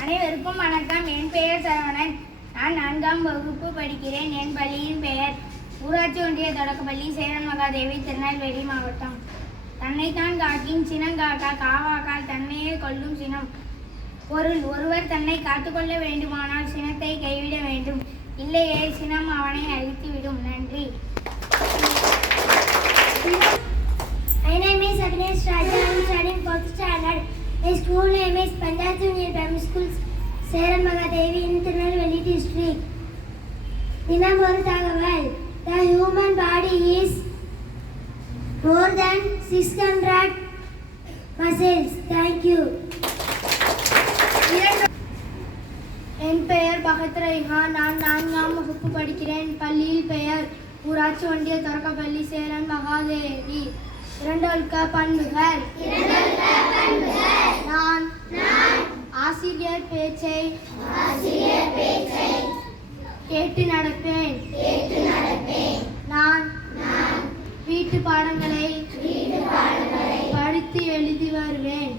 அனைவருக்கும் வணக்கம். என் பெயர் சரவணன். நான் 4ஆம் வகுப்பு படிக்கிறேன். என் பள்ளியின் பெயர் ஊராட்சி ஒன்றிய தொடக்கப்பள்ளி, சேரன் மகாதேவி, திருநெல்வேலி மாவட்டம். தன்னைத்தான் காக்கின் சினங்காக்கா, காவாக்கால் தன்னையே கொல்லும் சினம். பொருள்: ஒருவர் தன்னை காத்துக்கொள்ள வேண்டுமானால் சினத்தை கைவிட வேண்டும், இல்லையே சினம் அவனை அழித்துவிடும். நன்றி. My name is Agnes Raja. I am studying 4th standard. My school name is Panjat Junior Primary School, Seran Magadevi in Tirunelveli district. Dinam oru thagaval. The human body is more than 600 muscles. Thank you. என் பெயர் பகத் ரஹான். நான் 4ஆம் வகுப்பு படிக்கிறேன். பள்ளியில் பெயர் ஊராட்சி ஒன்றிய தொடக்கப்பள்ளி, சேரன் மகாதேவி. இரண்டொழுக்க பண்புகள். நான் ஆசிரியர் பேச்சை கேட்டு நடப்பேன். நான் வீட்டு பாடங்களை படித்து எழுதி வருவேன்.